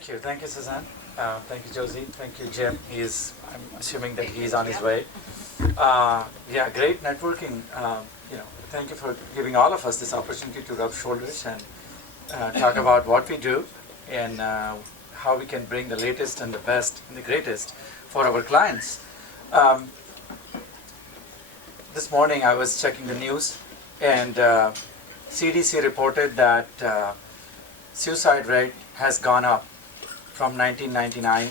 Thank you, Suzanne. Thank you, Josie. Thank you, Jim. I'm assuming that he's on his way. Yeah, great networking. Thank you for giving all of us this opportunity to rub shoulders and talk about what we do and how we can bring the latest and the best and the greatest for our clients. This morning I was checking the news, and CDC reported that suicide rate has gone up from 1999,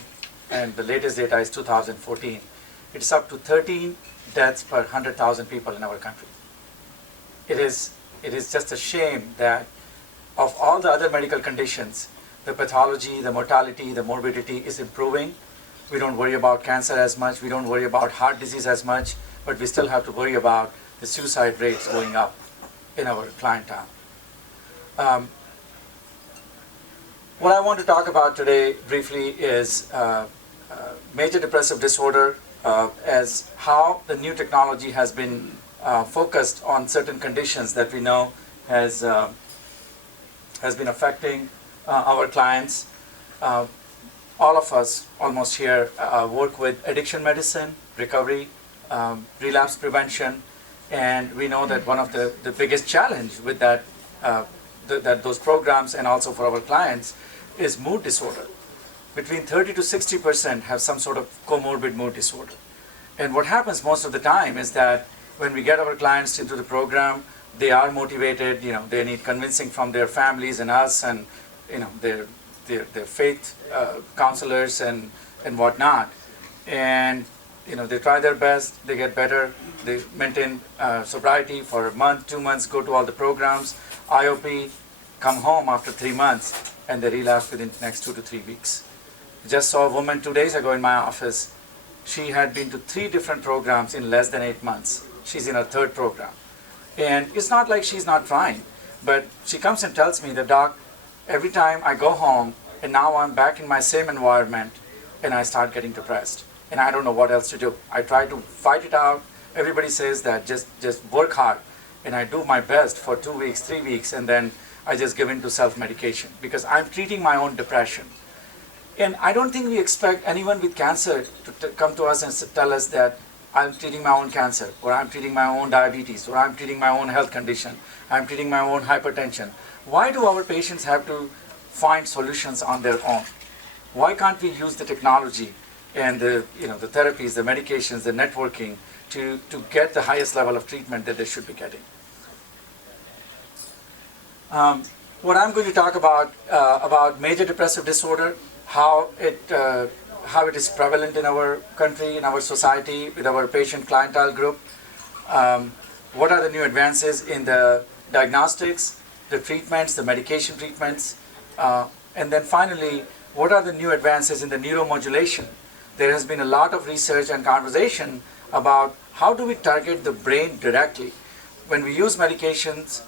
and the latest data is 2014. It's up to 13 deaths per 100,000 people in our country. It is just a shame that of all the other medical conditions, the pathology, the mortality, the morbidity is improving. We don't worry about cancer as much, we don't worry about heart disease as much, but we still have to worry about the suicide rates going up in our clientele. What I want to talk about today briefly is major depressive disorder, as how the new technology has been focused on certain conditions that we know has been affecting our clients. All of us almost here work with addiction medicine, recovery, relapse prevention, and we know that one of the biggest challenge with that those programs and also for our clients is mood disorder. Between 30 to 60% have some sort of comorbid mood disorder. And what happens most of the time is that when we get our clients into the program, they are motivated, they need convincing from their families and us and their faith counselors and whatnot. And they try their best, they get better, they maintain sobriety for a month, 2 months, go to all the programs, IOP, come home after 3 months, and they relapse within the next 2 to 3 weeks. Just saw a woman 2 days ago in my office. She had been to 3 different programs in less than 8 months. She's in her 3rd program. And it's not like she's not trying, but she comes and tells me that, Doc, every time I go home and now I'm back in my same environment and I start getting depressed and I don't know what else to do. I try to fight it out. Everybody says that just work hard, and I do my best for 2 weeks, 3 weeks, and then I just give in to self-medication because I'm treating my own depression. And I don't think we expect anyone with cancer to come to us and tell us that I'm treating my own cancer, or I'm treating my own diabetes, or I'm treating my own health condition, I'm treating my own hypertension. Why do our patients have to find solutions on their own? Why can't we use the technology and the therapies, the medications, the networking to get the highest level of treatment that they should be getting? What I'm going to talk about major depressive disorder, how it is prevalent in our country, in our society, with our patient clientele group. What are the new advances in the diagnostics, the treatments, the medication treatments, and then finally, what are the new advances in the neuromodulation? There has been a lot of research and conversation about how do we target the brain directly. When we use medications,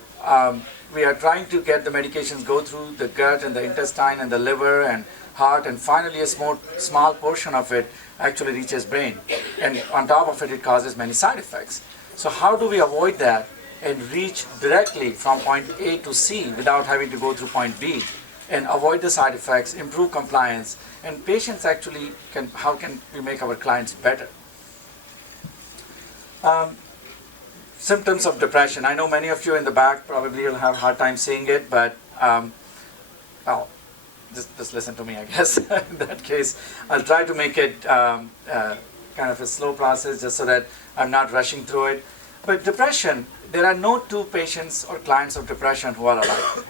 we are trying to get the medications go through the gut and the intestine and the liver and heart, and finally a small portion of it actually reaches brain. And on top of it, it causes many side effects. So how do we avoid that and reach directly from point A to C without having to go through point B, and avoid the side effects, improve compliance, and patients actually how can we make our clients better? Symptoms of depression. I know many of you in the back probably will have a hard time seeing it, but just listen to me, I guess. In that case, I'll try to make it kind of a slow process just so that I'm not rushing through it. But depression, there are no 2 patients or clients of depression who are alike.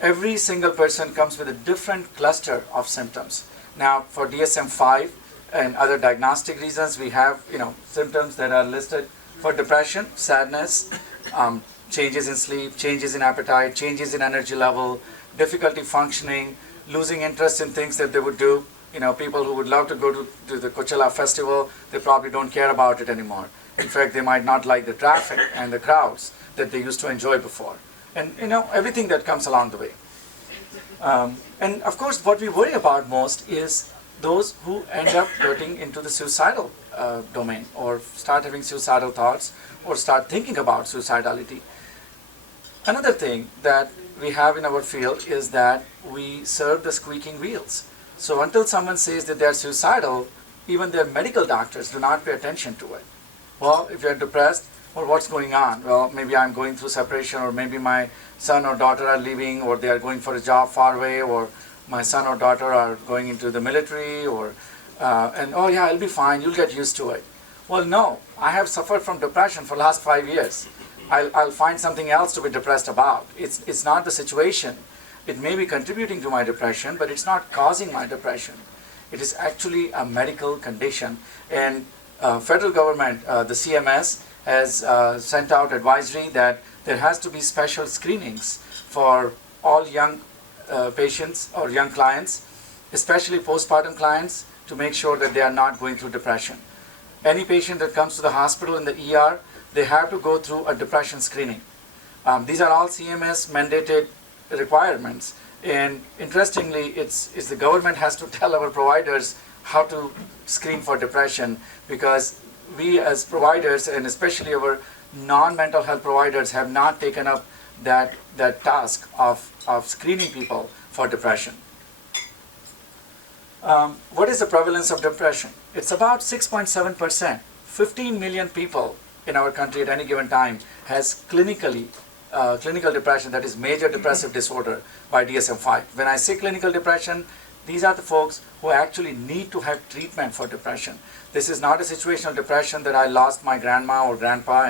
Every single person comes with a different cluster of symptoms. Now, for DSM-5 and other diagnostic reasons, we have symptoms that are listed for depression: sadness, changes in sleep, changes in appetite, changes in energy level, difficulty functioning, losing interest in things that they would do. People who would love to go to the Coachella festival, they probably don't care about it anymore. In fact, they might not like the traffic and the crowds that they used to enjoy before. And everything that comes along the way. And of course, what we worry about most is those who end up getting into the suicidal domain, or start having suicidal thoughts, or start thinking about suicidality. Another thing that we have in our field is that we serve the squeaking wheels. So until someone says that they are suicidal, even their medical doctors do not pay attention to it. Well, if you're depressed, well, what's going on? Well, maybe I'm going through separation, or maybe my son or daughter are leaving, or they are going for a job far away, or my son or daughter are going into the military, or and oh yeah, I'll be fine, you'll get used to it. Well, no, I have suffered from depression for the last 5 years. I'll find something else to be depressed about. It's not the situation. It may be contributing to my depression, but it's not causing my depression. It is actually a medical condition. And federal government, the CMS, has sent out advisory that there has to be special screenings for all young patients or young clients, especially postpartum clients, to make sure that they are not going through depression. Any patient that comes to the hospital in the ER, they have to go through a depression screening. These are all CMS mandated requirements. And interestingly, it's the government has to tell our providers how to screen for depression, because we as providers, and especially our non-mental health providers, have not taken up that task of screening people for depression. What is the prevalence of depression? It's about 6.7%. 15 million people in our country at any given time has clinical depression, that is major depressive disorder by DSM-5. When I say clinical depression, these are the folks who actually need to have treatment for depression. This is not a situational depression that I lost my grandma or grandpa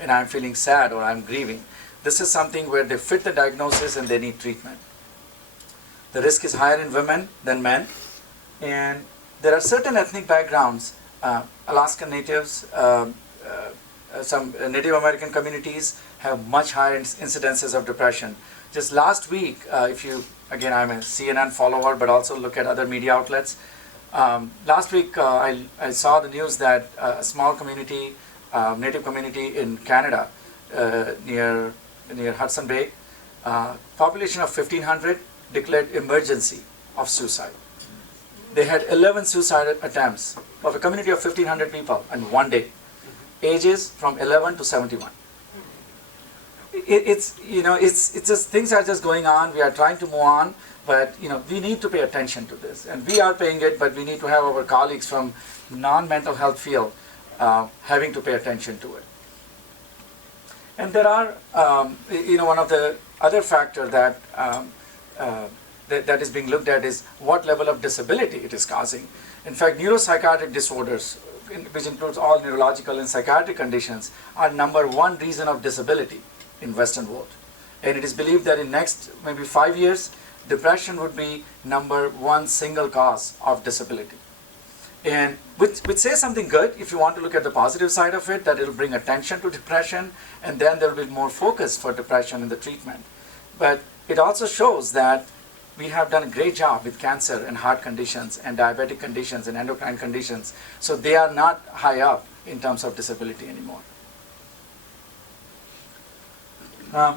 and I'm feeling sad or I'm grieving. This is something where they fit the diagnosis and they need treatment. The risk is higher in women than men, and there are certain ethnic backgrounds, Alaskan natives, some Native American communities have much higher incidences of depression. Just last week, again, I'm a CNN follower, but also look at other media outlets. Last week, I saw the news that a small community, Native community in Canada, near Hudson Bay, population of 1,500 declared emergency of suicide. They had 11 suicide attempts of a community of 1,500 people in one day, ages from 11 to 71. It's just things are just going on. We are trying to move on, but we need to pay attention to this, and we are paying it. But we need to have our colleagues from non-mental health field having to pay attention to it. And there are, one of the other factor that is being looked at is what level of disability it is causing. In fact, neuropsychiatric disorders, which includes all neurological and psychiatric conditions, are number one reason of disability in Western world. And it is believed that in next maybe 5 years, depression would be number one single cause of disability. And which says something good if you want to look at the positive side of it, that it will bring attention to depression, and then there will be more focus for depression in the treatment. But it also shows that we have done a great job with cancer and heart conditions and diabetic conditions and endocrine conditions, so they are not high up in terms of disability anymore.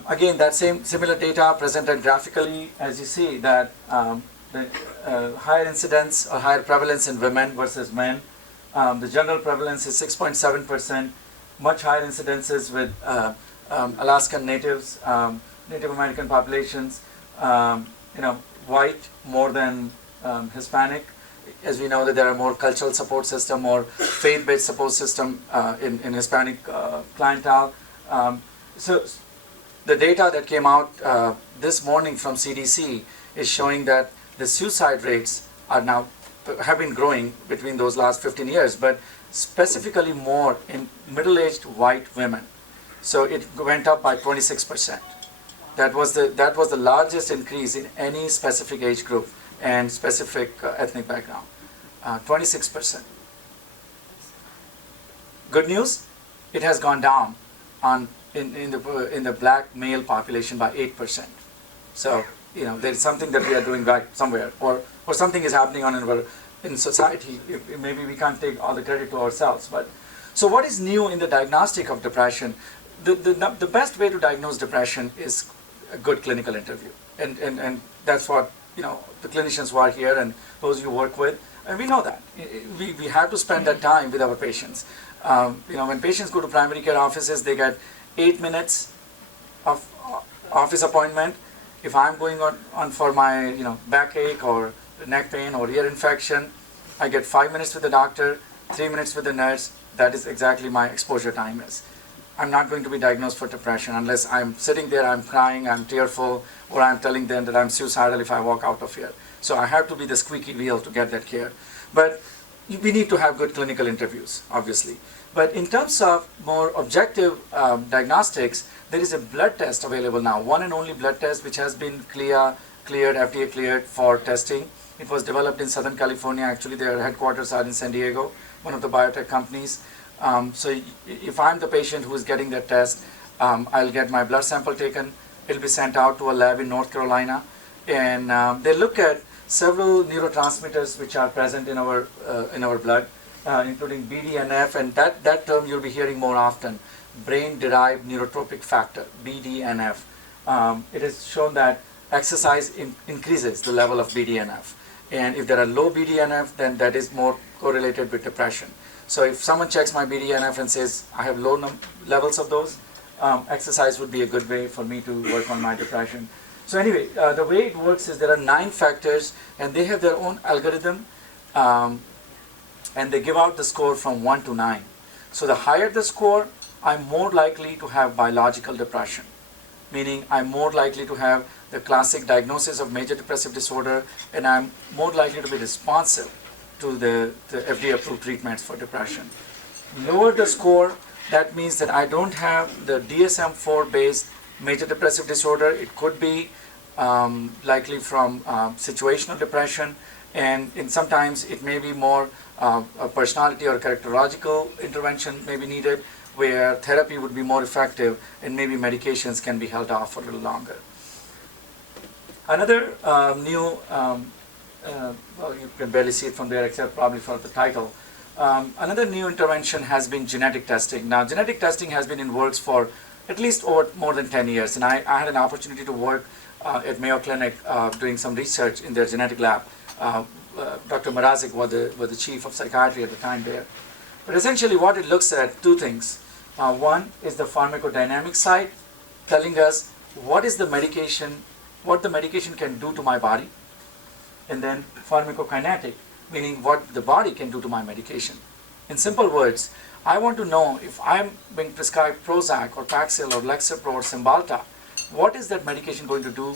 Again, that similar data presented graphically, as you see that the higher incidence or higher prevalence in women versus men. The general prevalence is 6.7%, much higher incidences with Alaskan natives, Native American populations, white more than Hispanic. As we know that there are more cultural support system or faith-based support system in Hispanic clientele. So the data that came out this morning from CDC is showing that the suicide rates have been growing between those last 15 years, but specifically more in middle-aged white women. So it went up by 26%. That was the largest increase in any specific age group and specific ethnic background. 26%. Good news, it has gone down in the black male population by 8%. So there's something that we are doing right somewhere, or something is happening in society. Maybe we can't take all the credit to ourselves. But so what is new in the diagnostic of depression? The best way to diagnose depression is a good clinical interview, and that's what the clinicians who are here and those you work with, and we know that we have to spend that time with our patients. When patients go to primary care offices, they get 8 minutes of office appointment, if I'm going on for my backache or neck pain or ear infection, I get 5 minutes with the doctor, 3 minutes with the nurse. That is exactly my exposure time is. I'm not going to be diagnosed for depression unless I'm sitting there, I'm crying, I'm tearful, or I'm telling them that I'm suicidal if I walk out of here. So I have to be the squeaky wheel to get that care. But we need to have good clinical interviews, obviously. But in terms of more objective diagnostics, there is a blood test available now, one and only blood test which has been cleared, FDA cleared for testing. It was developed in Southern California. Actually, their headquarters are in San Diego, one of the biotech companies. So if I'm the patient who is getting that test, I'll get my blood sample taken. It'll be sent out to a lab in North Carolina, and they look at several neurotransmitters which are present in our blood, including BDNF, and that term you'll be hearing more often, brain-derived neurotrophic factor, BDNF. It is shown that exercise increases the level of BDNF, and if there are low BDNF, then that is more correlated with depression. So if someone checks my BDNF and says I have low levels of those, exercise would be a good way for me to work on my depression. So anyway, the way it works is there are 9 factors, and they have their own algorithm, and they give out the score from 1 to 9. So the higher the score, I'm more likely to have biological depression, meaning I'm more likely to have the classic diagnosis of major depressive disorder, and I'm more likely to be responsive to the FDA-approved treatments for depression. Lower the score, that means that I don't have the DSM-4 based major depressive disorder. It could be likely from situational depression, and sometimes it may be more a personality or characterological intervention may be needed, where therapy would be more effective and maybe medications can be held off for a little longer. Another new, well, you can barely see it from there except probably for the title. Another new intervention has been genetic testing. Now, genetic testing has been in works for at least over more than 10 years, and I had an opportunity to work at Mayo Clinic doing some research in their genetic lab. Dr. Marazik was the chief of psychiatry at the time there. But essentially what it looks at, 2 things. One is the pharmacodynamic side, telling us what the medication can do to my body, and then pharmacokinetic, meaning what the body can do to my medication. In simple words, I want to know if I'm being prescribed Prozac or Paxil or Lexapro or Cymbalta, what is that medication going to do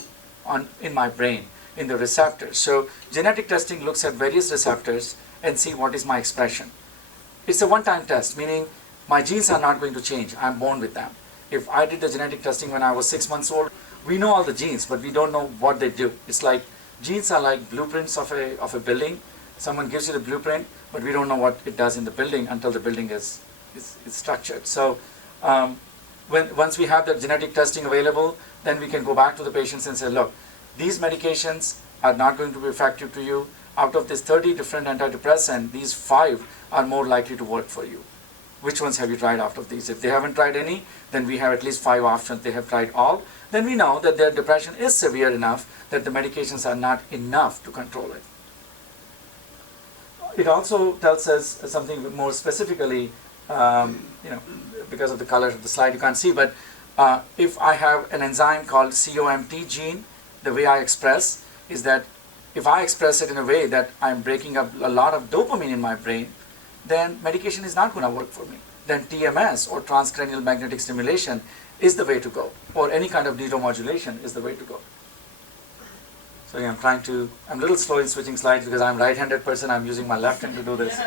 in my brain, in the receptors. So genetic testing looks at various receptors and see what is my expression. It's a one-time test, meaning my genes are not going to change. I'm born with them. If I did the genetic testing when I was 6 months old, we know all the genes, but we don't know what they do. It's like genes are like blueprints of a building. Someone gives you the blueprint, but we don't know what it does in the building until the building is structured. So once we have the genetic testing available, then we can go back to the patients and say, look, these medications are not going to be effective to you. Out of these 30 different antidepressants, these 5 are more likely to work for you. Which ones have you tried out of these? If they haven't tried any, then we have at least 5 options. They have tried all. Then we know that their depression is severe enough that the medications are not enough to control it. It also tells us something more specifically, because of the color of the slide you can't see, but if I have an enzyme called COMT gene, the way I express is that if I express it in a way that I'm breaking up a lot of dopamine in my brain, then medication is not going to work for me. Then TMS, or transcranial magnetic stimulation, is the way to go, or any kind of neuromodulation is the way to go. So yeah, I'm a little slow in switching slides because I'm a right-handed person. I'm using my left hand to do this.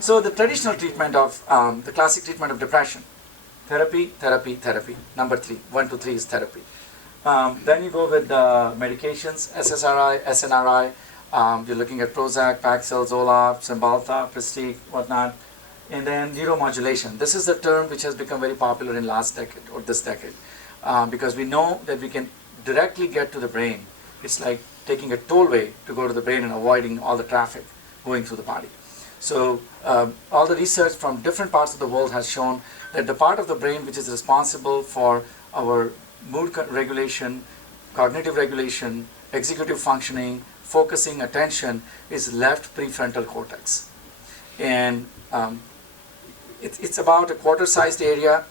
So the traditional treatment of, the classic treatment of depression, therapy, therapy, therapy. Number 3, 1 to 3 is therapy. Then you go with medications, SSRI, SNRI. You're looking at Prozac, Paxil, Zoloft, Cymbalta, Prestige, whatnot. And then neuromodulation. This is the term which has become very popular in last decade or this decade, because we know that we can directly get to the brain. It's like taking a tollway to go to the brain and avoiding all the traffic going through the body. So all the research from different parts of the world has shown that the part of the brain which is responsible for our mood regulation, cognitive regulation, executive functioning, focusing, attention is left prefrontal cortex. And it's about a quarter-sized area.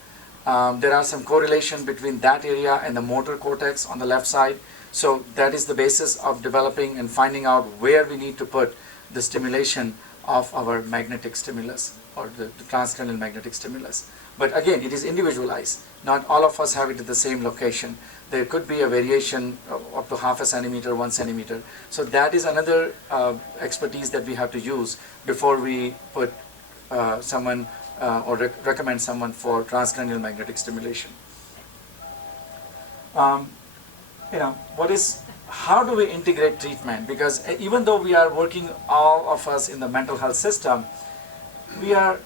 There are some correlation between that area and the motor cortex on the left side. So that is the basis of developing and finding out where we need to put the stimulation of our magnetic stimulus or the transcranial magnetic stimulus. But again, it is individualized. Not all of us have it at the same location. There could be a variation of up to half a centimeter, 1 centimeter. So that is another expertise that we have to use before we put someone or recommend someone for transcranial magnetic stimulation. How do we integrate treatment? Because even though we are working, all of us in the mental health system, we are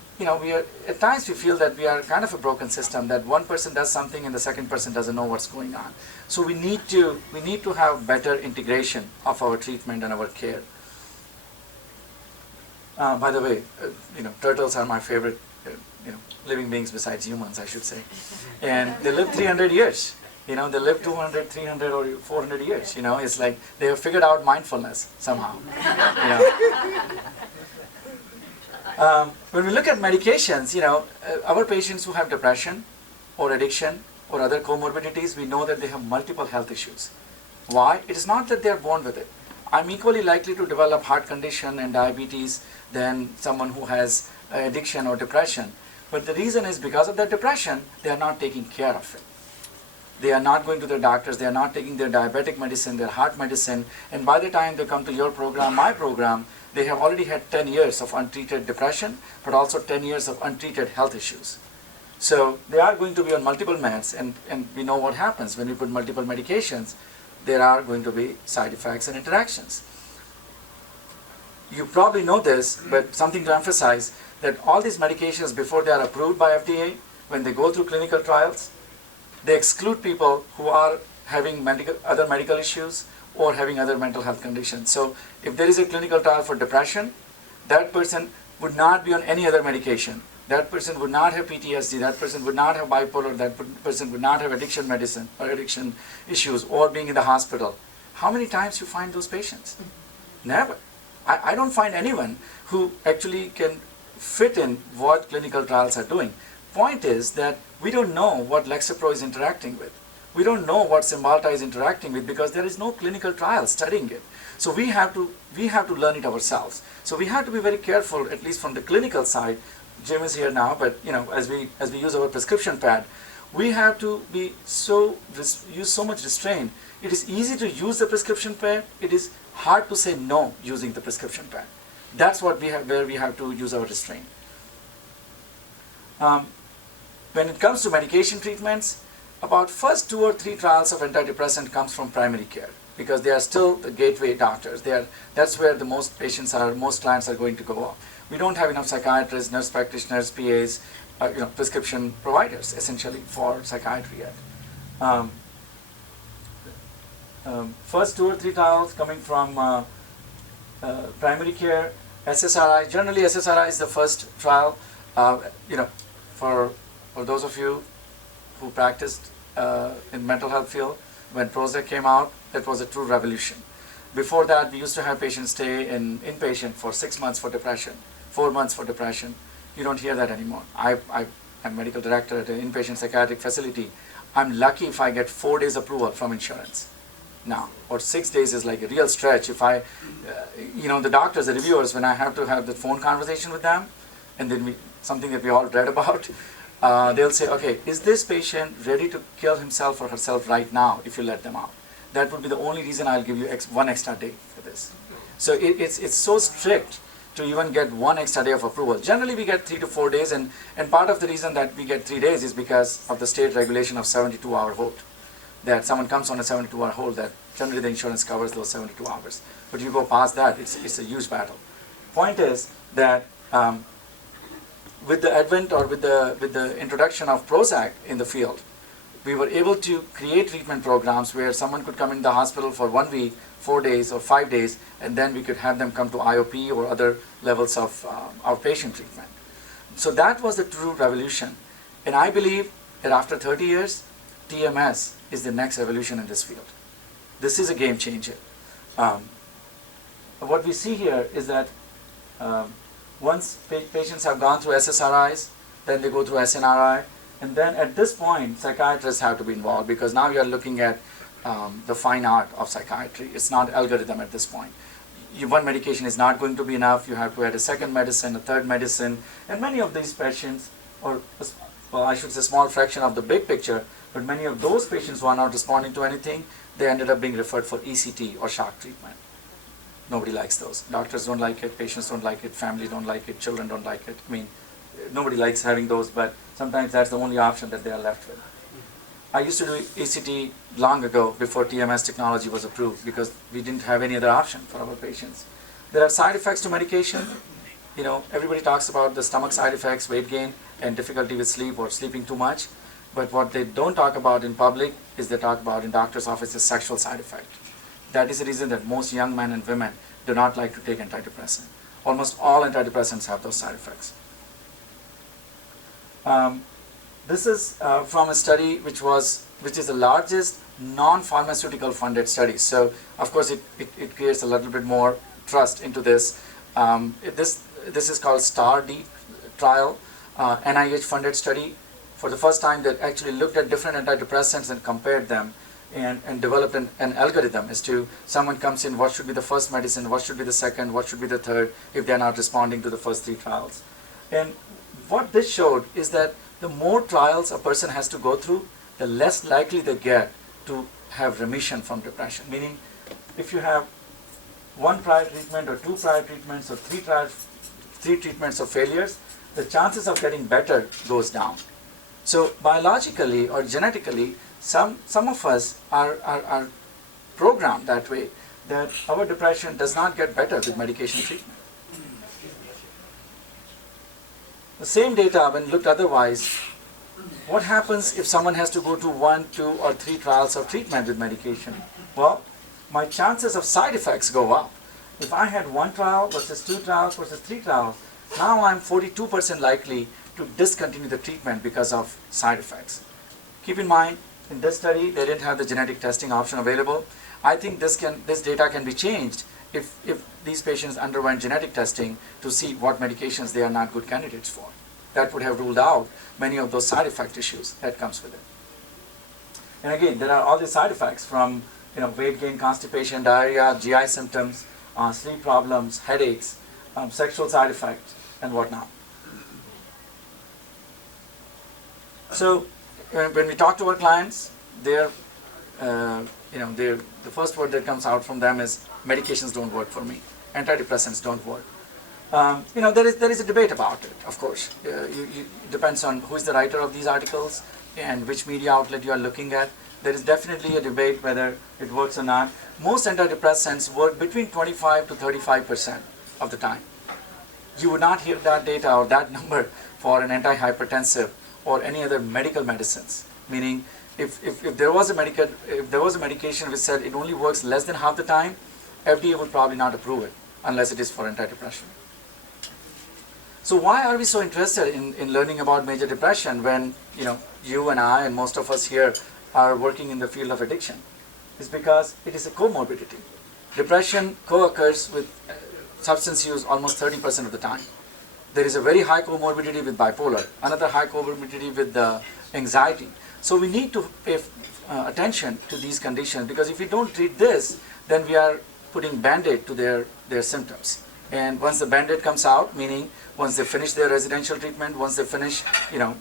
at times we feel that we are kind of a broken system, that one person does something and the second person doesn't know what's going on. So we need to have better integration of our treatment and our care. By the way, turtles are my favorite living beings besides humans, I should say. And they live 300 years. They live 200, 300 or 400 years. It's like they have figured out mindfulness somehow. When we look at medications, our patients who have depression or addiction or other comorbidities, we know that they have multiple health issues. Why? It is not that they are born with it. I'm equally likely to develop heart condition and diabetes than someone who has addiction or depression. But the reason is because of their depression, they are not taking care of it. They are not going to their doctors, they are not taking their diabetic medicine, their heart medicine, and by the time they come to your program, my program, they have already had 10 years of untreated depression, but also 10 years of untreated health issues. So they are going to be on multiple meds, and we know what happens when we put multiple medications. There are going to be side effects and interactions. You probably know this, but something to emphasize, that all these medications, before they are approved by FDA, when they go through clinical trials, they exclude people who are having other medical issues or having other mental health conditions. So if there is a clinical trial for depression, that person would not be on any other medication. That person would not have PTSD, that person would not have bipolar, that person would not have addiction medicine or addiction issues or being in the hospital. How many times you find those patients? Never. I don't find anyone who actually can fit in what clinical trials are doing. Point is that we don't know what Lexapro is interacting with. We don't know what Cymbalta is interacting with because there is no clinical trial studying it. So we have to learn it ourselves. So we have to be very careful, at least from the clinical side. Jim is here now, but as we use our prescription pad, we have to be use so much restraint. It is easy to use the prescription pad. It is hard to say no using the prescription pad. That's what where we have to use our restraint. When it comes to medication treatments, about first 2 or 3 trials of antidepressant comes from primary care because they are still the gateway doctors. That's where the most clients are going to go. We don't have enough psychiatrists, nurse practitioners, PAs, prescription providers essentially for psychiatry yet. First 2 or 3 trials coming from primary care, SSRI. Generally, SSRI is the first trial. For those of you who practiced in mental health field, when Prozac came out, that was a true revolution. Before that, we used to have patients stay in inpatient for 6 months for depression, 4 months for depression. You don't hear that anymore. I'm medical director at an inpatient psychiatric facility. I'm lucky if I get 4 days approval from insurance now, or 6 days is like a real stretch. If the doctors, the reviewers, when I have to have the phone conversation with them, and then something that we all read about, they'll say, okay, is this patient ready to kill himself or herself right now if you let them out? That would be the only reason I'll give you 1 extra day for this. So it's so strict to even get 1 extra day of approval. Generally, we get 3 to 4 days, and part of the reason that we get 3 days is because of the state regulation of 72-hour hold. That someone comes on a 72-hour hold, that generally the insurance covers those 72 hours. But you go past that, it's a huge battle. Point is that with the advent or with the introduction of Prozac in the field, we were able to create treatment programs where someone could come in the hospital for 1 week, 4 days or 5 days, and then we could have them come to IOP or other levels of outpatient treatment. So that was the true revolution. And I believe that after 30 years, TMS is the next evolution in this field. This is a game changer. What we see here is that once patients have gone through SSRIs, then they go through SNRI, And then at this point, psychiatrists have to be involved because now you're looking at the fine art of psychiatry. It's not algorithm at this point. One medication is not going to be enough. You have to add a second medicine, a third medicine. And many of these patients, or well, I should say small fraction of the big picture, but many of those patients who are not responding to anything, they ended up being referred for ECT or shock treatment. Nobody likes those. Doctors don't like it, patients don't like it, family don't like it, children don't like it. I mean, nobody likes having those, but sometimes that's the only option that they are left with. I used to do ECT long ago before TMS technology was approved because we didn't have any other option for our patients. There are side effects to medication. You know, everybody talks about the stomach side effects, weight gain, and difficulty with sleep or sleeping too much. But what they don't talk about in public is they talk about in doctor's offices sexual side effect. That is the reason that most young men and women do not like to take antidepressant. Almost all antidepressants have those side effects. This is from a study which is the largest non-pharmaceutical funded study. So of course it creates a little bit more trust into this. This is called STAR-D trial, NIH funded study. For the first time they actually looked at different antidepressants and compared them and developed an algorithm as to someone comes in, what should be the first medicine, what should be the second, what should be the third if they're not responding to the first 3 trials. And what this showed is that the more trials a person has to go through, the less likely they get to have remission from depression. Meaning, if you have 1 prior treatment or 2 prior treatments or 3 treatments of failures, the chances of getting better goes down. So biologically or genetically, some of us are programmed that way, that our depression does not get better with medication treatment. The same data, when looked otherwise, what happens if someone has to go to 1, 2, or 3 trials of treatment with medication? Well, my chances of side effects go up. If I had 1 trial versus 2 trials versus 3 trials, now I'm 42% likely to discontinue the treatment because of side effects. Keep in mind, in this study, they didn't have the genetic testing option available. I think this data can be changed if these patients underwent genetic testing to see what medications they are not good candidates for. That would have ruled out many of those side effect issues that comes with it. And again, there are all these side effects from weight gain, constipation, diarrhea, GI symptoms, sleep problems, headaches, sexual side effects, and whatnot. So when we talk to our clients, the first word that comes out from them is medications don't work for me, antidepressants don't work. There is a debate about it, of course. It depends on who is the writer of these articles and which media outlet you are looking at. There is definitely a debate whether it works or not. Most antidepressants work between 25 to 35% of the time. You would not hear that data or that number for an antihypertensive or any other medical medicines. Meaning, if there was a medication which said it only works less than half the time, FDA would probably not approve it unless it is for antidepressant. So why are we so interested in learning about major depression when you and I and most of us here are working in the field of addiction? It's because it is a comorbidity. Depression co-occurs with substance use almost 30% of the time. There is a very high comorbidity with bipolar, another high comorbidity with anxiety. So we need to pay attention to these conditions, because if we don't treat this, then we are putting Band-Aid to their symptoms. And once the Band-Aid comes out, meaning once they finish their residential treatment, once they finish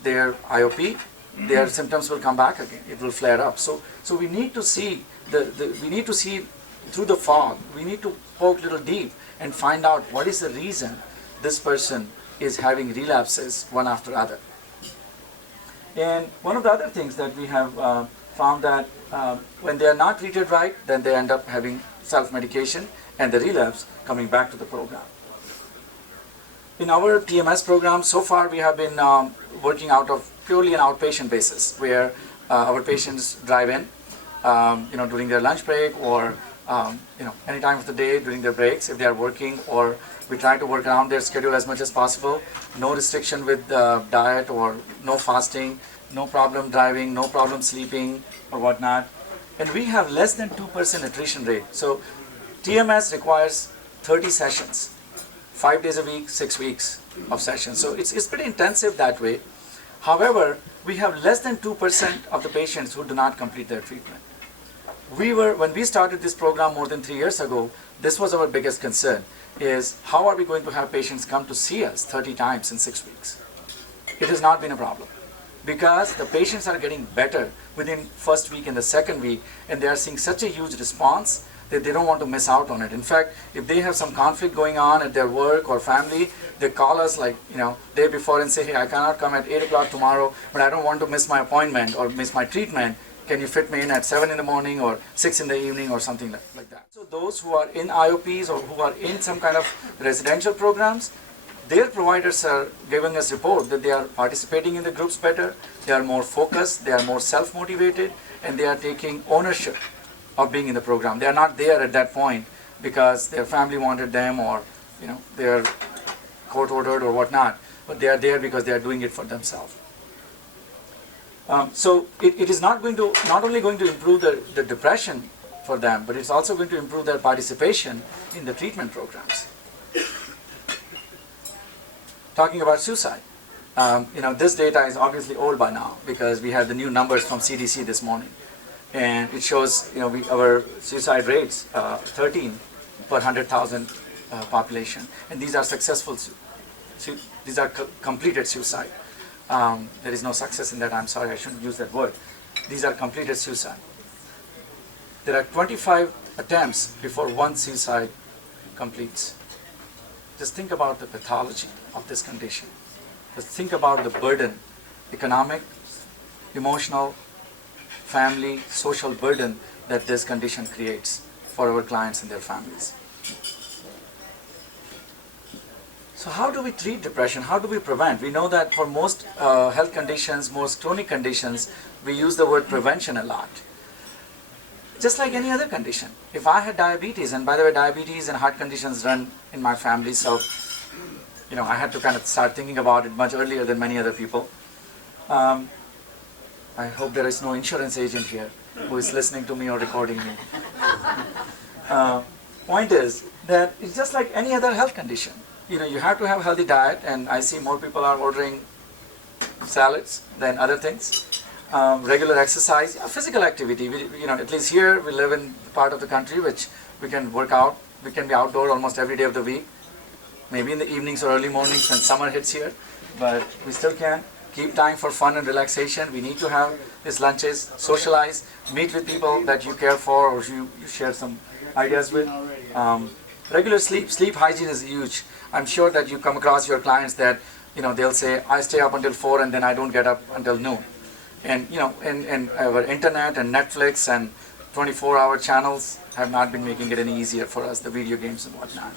their IOP, their symptoms will come back again. It will flare up. So we need to see through the fog. We need to poke a little deep and find out what is the reason this person is having relapses one after other. And one of the other things that we have found that when they are not treated right, then they end up having self-medication and the relapse coming back to the program. In our TMS program, so far we have been working out of purely an outpatient basis, where our patients drive in, during their lunch break or any time of the day during their breaks if they are working, or we try to work around their schedule as much as possible. No restriction with diet or no fasting, no problem driving, no problem sleeping or whatnot. And we have less than 2% attrition rate. So TMS requires 30 sessions, 5 days a week, 6 weeks of sessions. So it's pretty intensive that way. However, we have less than 2% of the patients who do not complete their treatment. When we started this program more than 3 years ago, this was our biggest concern, is how are we going to have patients come to see us 30 times in 6 weeks? It has not been a problem, because the patients are getting better within first week and the second week, and they are seeing such a huge response that they don't want to miss out on it. In fact, if they have some conflict going on at their work or family, they call us like, day before and say, hey, I cannot come at 8 o'clock tomorrow, but I don't want to miss my appointment or miss my treatment. Can you fit me in at 7 in the morning or 6 in the evening or something like that? So those who are in IOPs or who are in some kind of residential programs, their providers are giving us report that they are participating in the groups better, they are more focused, they are more self-motivated, and they are taking ownership of being in the program. They are not there at that point because their family wanted them, or they are court ordered or whatnot, but they are there because they are doing it for themselves. So it is not only going to improve the depression for them, but it's also going to improve their participation in the treatment programs. Talking about suicide, this data is obviously old by now because we have the new numbers from CDC this morning, and it shows our suicide rates 13 per 100,000 population, and these are successful. These are completed suicide. There is no success in that. I'm sorry, I shouldn't use that word. These are completed suicide. There are 25 attempts before one suicide completes. Just think about the pathology of this condition. Just think about the burden, economic, emotional, family, social burden that this condition creates for our clients and their families. So how do we treat depression? How do we prevent? We know that for most health conditions, most chronic conditions, we use the word prevention a lot. Just like any other condition. If I had diabetes, and by the way, diabetes and heart conditions run in my family, so I had to kind of start thinking about it much earlier than many other people. I hope there is no insurance agent here who is listening to me or recording me. Point is that it's just like any other health condition. You have to have a healthy diet, and I see more people are ordering salads than other things. Regular exercise, physical activity. At least here we live in part of the country which we can work out. We can be outdoor almost every day of the week. Maybe in the evenings or early mornings when summer hits here, but we still can keep time for fun and relaxation. We need to have these lunches, socialize, meet with people that you care for or you share some ideas with. Regular sleep hygiene is huge. I'm sure that you come across your clients that they'll say, I stay up until 4 and then I don't get up until noon. And and our internet and Netflix and 24-hour channels have not been making it any easier for us, the video games and whatnot.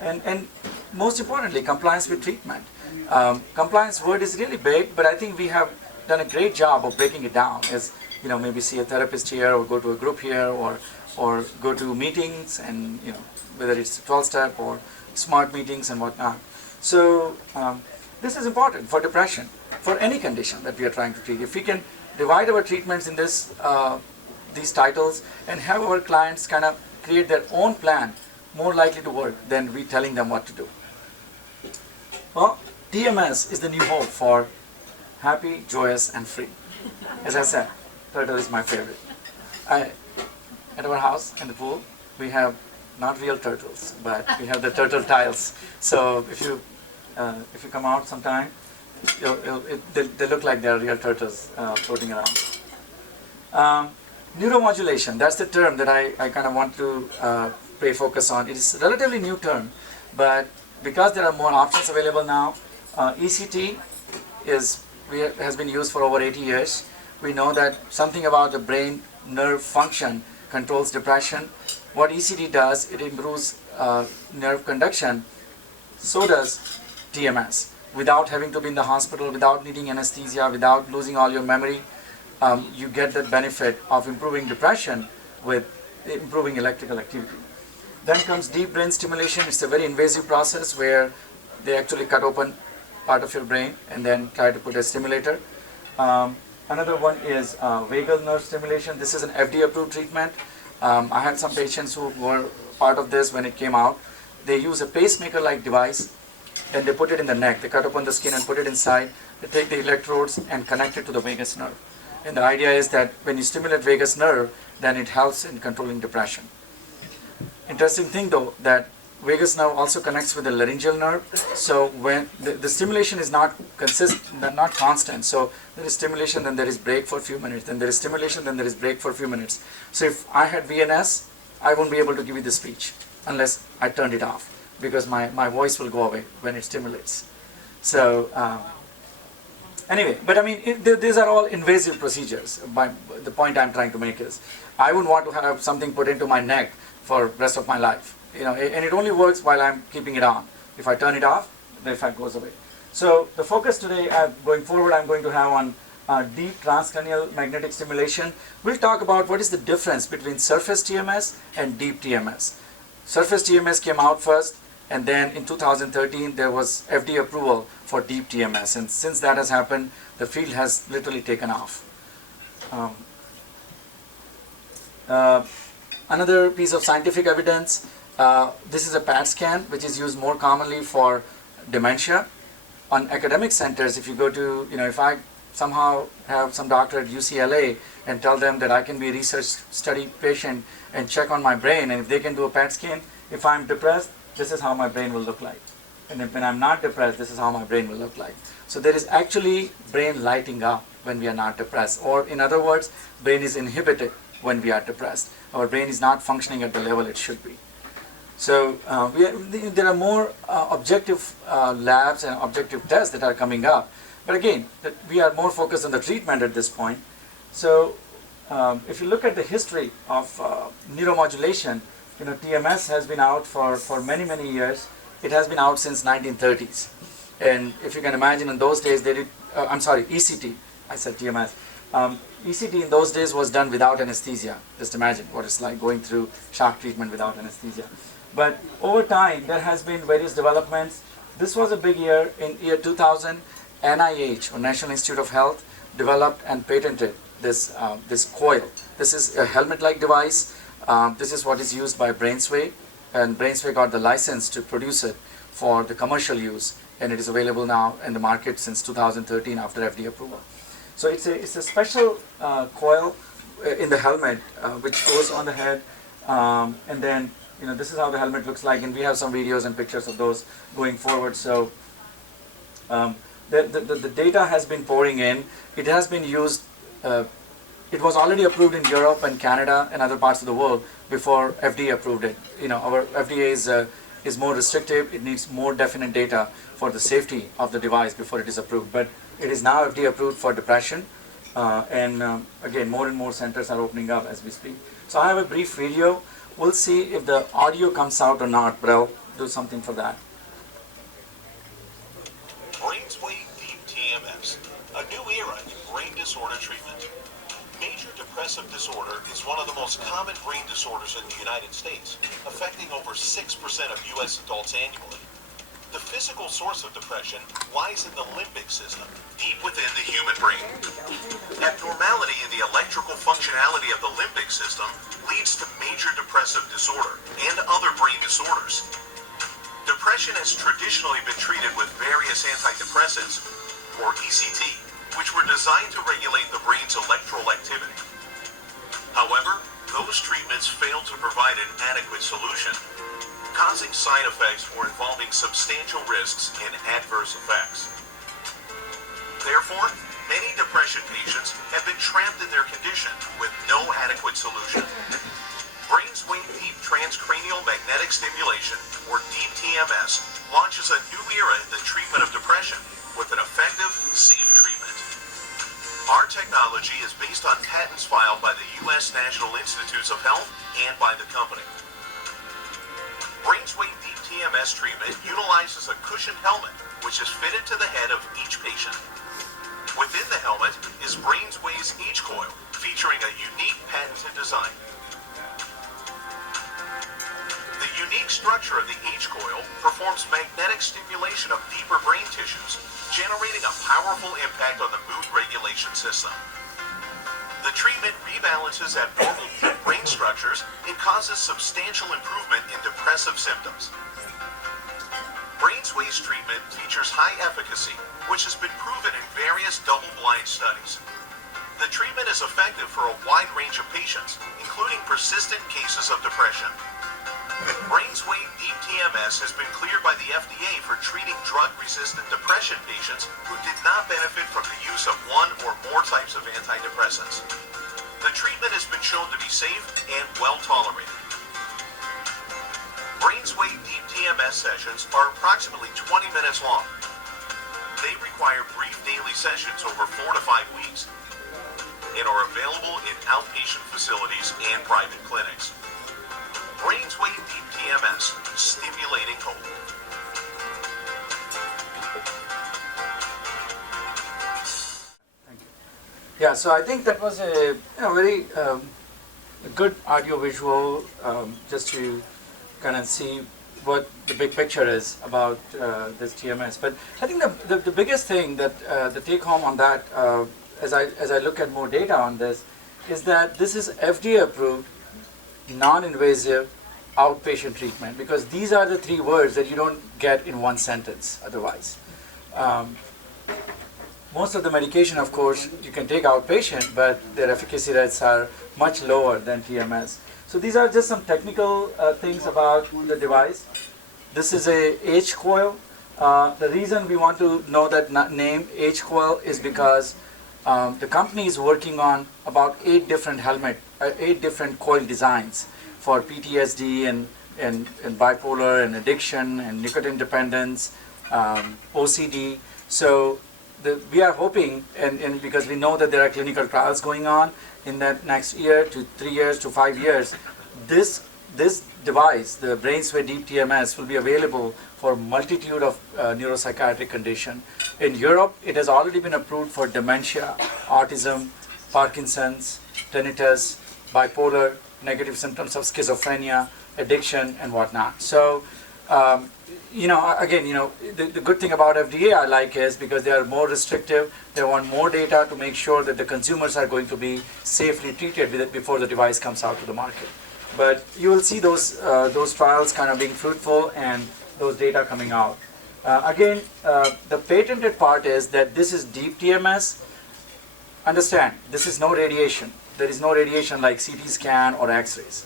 And most importantly, compliance with treatment. Compliance word is really big, but I think we have done a great job of breaking it down. As maybe see a therapist here, or go to a group here, or go to meetings, and whether it's 12-step or smart meetings and whatnot. So this is important for depression, for any condition that we are trying to treat. If we can divide our treatments in these titles and have our clients kind of create their own plan, more likely to work than we telling them what to do. Well, TMS is the new hope for happy, joyous, and free. As I said, turtle is my favorite. At our house in the pool, we have not real turtles, but we have the turtle tiles. So if you come out sometime, they look like they're real turtles floating around. Neuromodulation, that's the term that I kind of want to pay focus on. It is a relatively new term, but because there are more options available now, ECT has been used for over 80 years. We know that something about the brain nerve function controls depression. What ECT does, it improves nerve conduction. So does TMS. Without having to be in the hospital, without needing anesthesia, without losing all your memory, you get the benefit of improving depression with improving electrical activity. Then comes deep brain stimulation. It's a very invasive process where they actually cut open part of your brain and then try to put a stimulator. Another one is vagal nerve stimulation. This is an FDA-approved treatment. I had some patients who were part of this when it came out. They use a pacemaker-like device and they put it in the neck. They cut open the skin and put it inside. They take the electrodes and connect it to the vagus nerve. And the idea is that when you stimulate vagus nerve, then it helps in controlling depression. Interesting thing though, that vagus nerve also connects with the laryngeal nerve. So when the stimulation is not constant. So there is stimulation, then there is break for a few minutes, then there is stimulation, then there is break for a few minutes. So if I had VNS, I won't be able to give you the speech unless I turned it off, because my voice will go away when it stimulates. So anyway, but I mean, these are all invasive procedures. The point I'm trying to make is, I wouldn't want to have something put into my neck for the rest of my life. And it only works while I'm keeping it on. If I turn it off, the effect goes away. So the focus today, going forward, I'm going to have on deep transcranial magnetic stimulation. We'll talk about what is the difference between surface TMS and deep TMS. Surface TMS came out first, and then in 2013 there was FDA approval for deep TMS, and since that has happened, the field has literally taken off. Another piece of scientific evidence, this is a PET scan, which is used more commonly for dementia. On academic centers, if you go to, if I somehow have some doctor at UCLA and tell them that I can be a research study patient and check on my brain, and if they can do a PET scan, if I'm depressed, this is how my brain will look like. And if when I'm not depressed, this is how my brain will look like. So there is actually brain lighting up when we are not depressed. Or in other words, brain is inhibited when we are depressed. Our brain is not functioning at the level it should be. So there are more objective labs and objective tests that are coming up. But again, we are more focused on the treatment at this point. So if you look at the history of neuromodulation, TMS has been out for many, many years. It has been out since 1930s. And if you can imagine, in those days, they did, ECT, I said TMS. ECT in those days was done without anesthesia. Just imagine what it's like going through shock treatment without anesthesia. But over time, there has been various developments. This was a big year. In year 2000, NIH, or National Institute of Health, developed and patented this coil. This is a helmet-like device. This is what is used by BrainsWay, and BrainsWay got the license to produce it for the commercial use, and it is available now in the market since 2013 after FDA approval. So it's a special coil in the helmet which goes on the head, and then this is how the helmet looks like, and we have some videos and pictures of those going forward. So the data has been pouring in. It has been used. It was already approved in Europe and Canada and other parts of the world before FDA approved it. Our FDA is more restrictive. It needs more definite data for the safety of the device before it is approved. But it is now FDA approved for depression, and again, more and more centers are opening up as we speak. So I have a brief video. We'll see if the audio comes out or not, but I'll do something for that. BrainsWay Deep TMS, a new era in brain disorder treatment. Major depressive disorder is one of the most common brain disorders in the United States, affecting over 6% of U.S. adults annually. The physical source of depression lies in the limbic system, deep within the human brain. Abnormality in the electrical functionality of the limbic system leads to major depressive disorder and other brain disorders. Depression has traditionally been treated with various antidepressants, or ECT, which were designed to regulate the brain's electrical activity. However, those treatments fail to provide an adequate solution, causing side effects or involving substantial risks and adverse effects. Therefore, many depression patients have been trapped in their condition with no adequate solution. BrainsWay Deep Transcranial Magnetic Stimulation, or Deep TMS, launches a new era in the treatment of depression with an effective, safe treatment. Our technology is based on patents filed by the U.S. National Institutes of Health and by the company. BrainsWay Deep TMS treatment utilizes a cushioned helmet, which is fitted to the head of each patient. Within the helmet is BrainsWay's H-coil, featuring a unique patented design. The unique structure of the H-coil performs magnetic stimulation of deeper brain tissues, generating a powerful impact on the mood regulation system. The treatment rebalances abnormal brain structures and causes substantial improvement in depressive symptoms. BrainsWay's treatment features high efficacy, which has been proven in various double-blind studies. The treatment is effective for a wide range of patients, including persistent cases of depression. BrainsWay Deep TMS has been cleared by the FDA for treating drug-resistant depression patients who did not benefit from the use of one or more types of antidepressants. The treatment has been shown to be safe and well tolerated. BrainsWay Deep TMS sessions are approximately 20 minutes long. They require brief daily sessions over 4 to 5 weeks and are available in outpatient facilities and private clinics. BrainsWay Deep TMS, stimulating hope. Thank you. Yeah, so I think that was a very good audio visual, just to kind of see what the big picture is about this TMS. But I think the biggest thing that the take home on that, as I look at more data on this, is that this is FDA approved, non-invasive outpatient treatment, because these are the three words that you don't get in one sentence otherwise. Most of the medication, of course, you can take outpatient, but their efficacy rates are much lower than TMS. So these are just some technical things about the device. This is a H coil. The reason we want to know that name H coil is because the company is working on about 8 different coil designs for PTSD and bipolar and addiction and nicotine dependence, OCD. So we are hoping, and because we know that there are clinical trials going on in the next year to 3 years to 5 years, this device, the BrainsWay Deep TMS, will be available for multitude of neuropsychiatric condition. In Europe, it has already been approved for dementia, autism, Parkinson's, tinnitus, bipolar, negative symptoms of schizophrenia, addiction, and whatnot. So, the good thing about FDA I like is because they are more restrictive. They want more data to make sure that the consumers are going to be safely treated with it before the device comes out to the market. But you will see those trials kind of being fruitful and those data coming out. The patented part is that this is deep TMS. Understand, this is no radiation. There is no radiation like CT scan or X-rays.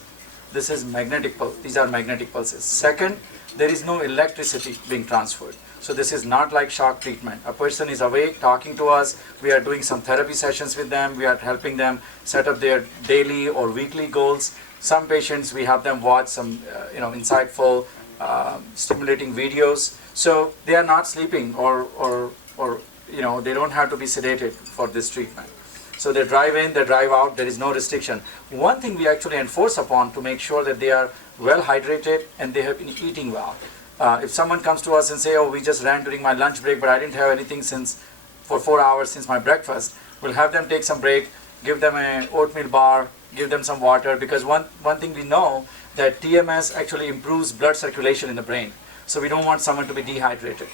This is magnetic pulse. These are magnetic pulses. Second, there is no electricity being transferred. So this is not like shock treatment. A person is awake talking to us. We are doing some therapy sessions with them. We are helping them set up their daily or weekly goals. Some patients, we have them watch some insightful stimulating videos. So they are not sleeping or they don't have to be sedated for this treatment. So they drive in, they drive out, there is no restriction. One thing we actually enforce upon to make sure that they are well hydrated and they have been eating well. If someone comes to us and say, oh, we just ran during my lunch break, but I didn't have anything for 4 hours since my breakfast, we'll have them take some break, give them an oatmeal bar, give them some water, because one thing we know that TMS actually improves blood circulation in the brain. So we don't want someone to be dehydrated.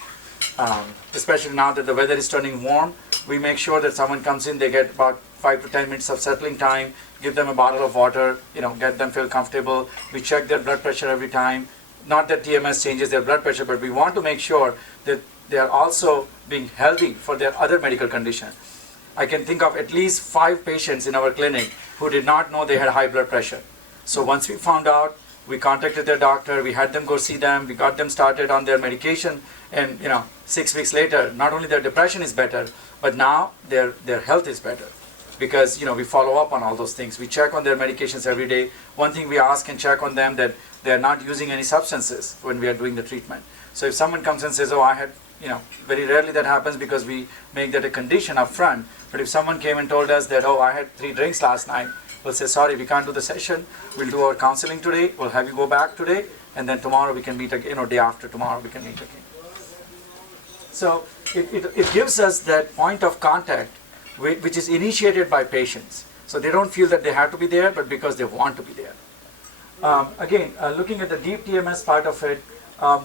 Especially now that the weather is turning warm, we make sure that someone comes in, they get about 5 to 10 minutes of settling time, give them a bottle of water, get them feel comfortable. We check their blood pressure every time. Not that TMS changes their blood pressure, but we want to make sure that they are also being healthy for their other medical condition. I can think of at least 5 patients in our clinic who did not know they had high blood pressure. So once we found out, we contacted their doctor, we had them go see them, we got them started on their medication, and 6 weeks later, not only their depression is better, but now their health is better. Because we follow up on all those things. We check on their medications every day. One thing we ask and check on them that they are not using any substances when we are doing the treatment. So if someone comes and says, oh, I had, very rarely that happens because we make that a condition up front. But if someone came and told us that, oh, I had 3 drinks last night, we'll say, sorry, we can't do the session. We'll do our counseling today. We'll have you go back today. And then tomorrow we can meet again, or day after tomorrow we can meet again. So it gives us that point of contact which is initiated by patients. So they don't feel that they have to be there, but because they want to be there. Looking at the deep TMS part of it,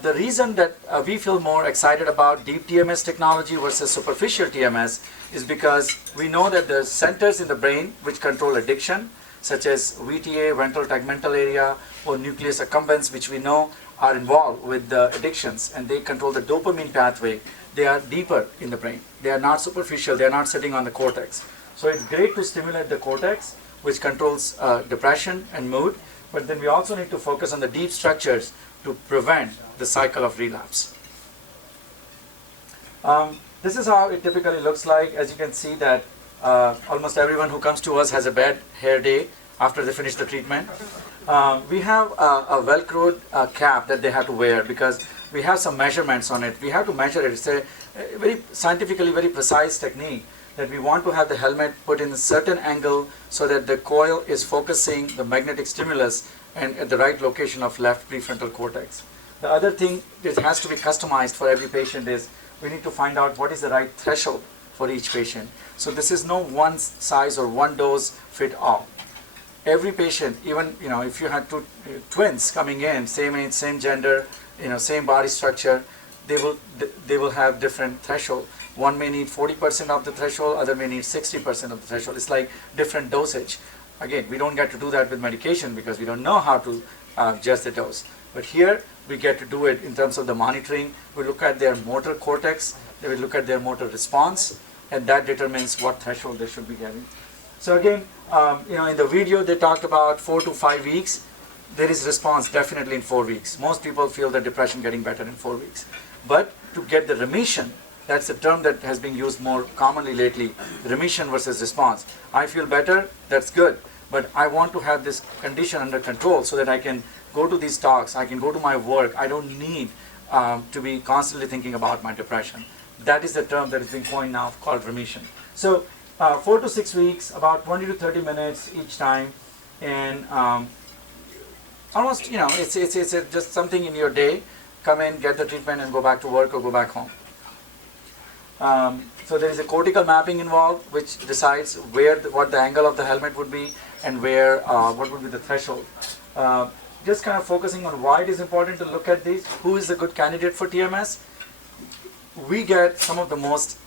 the reason that we feel more excited about deep TMS technology versus superficial TMS is because we know that the centers in the brain which control addiction, such as VTA, ventral tegmental area, or nucleus accumbens, which we know are involved with the addictions and they control the dopamine pathway, they are deeper in the brain. They are not superficial, they are not sitting on the cortex. So it's great to stimulate the cortex, which controls depression and mood, but then we also need to focus on the deep structures to prevent the cycle of relapse. This is how it typically looks like. As you can see that almost everyone who comes to us has a bad hair day after they finish the treatment. We have a Velcroed cap that they have to wear because we have some measurements on it. We have to measure it. It's a very scientifically very precise technique that we want to have the helmet put in a certain angle so that the coil is focusing the magnetic stimulus and at the right location of left prefrontal cortex. The other thing that has to be customized for every patient is we need to find out what is the right threshold for each patient. So this is no one size or one dose fit all. Every patient, even if you had two twins coming in, same age, same gender, same body structure, they will have different threshold. One may need 40% of the threshold, other may need 60% of the threshold. It's like different dosage. Again, we don't get to do that with medication because we don't know how to adjust the dose. But here we get to do it in terms of the monitoring. We look at their motor cortex, we look at their motor response, and that determines what threshold they should be getting. So again, in the video they talked about 4 to 5 weeks. There is response definitely in 4 weeks. Most people feel the depression getting better in 4 weeks. But to get the remission, that's a term that has been used more commonly lately, remission versus response. I feel better, that's good. But I want to have this condition under control so that I can go to these talks, I can go to my work. I don't need to be constantly thinking about my depression. That is the term that is being coined now called remission. So 4 to 6 weeks, about 20 to 30 minutes each time, and almost, it's just something in your day. Come in, get the treatment, and go back to work or go back home. So there is a cortical mapping involved, which decides what the angle of the helmet would be and what would be the threshold. Just kind of focusing on why it is important to look at these. Who is a good candidate for TMS? We get some of the most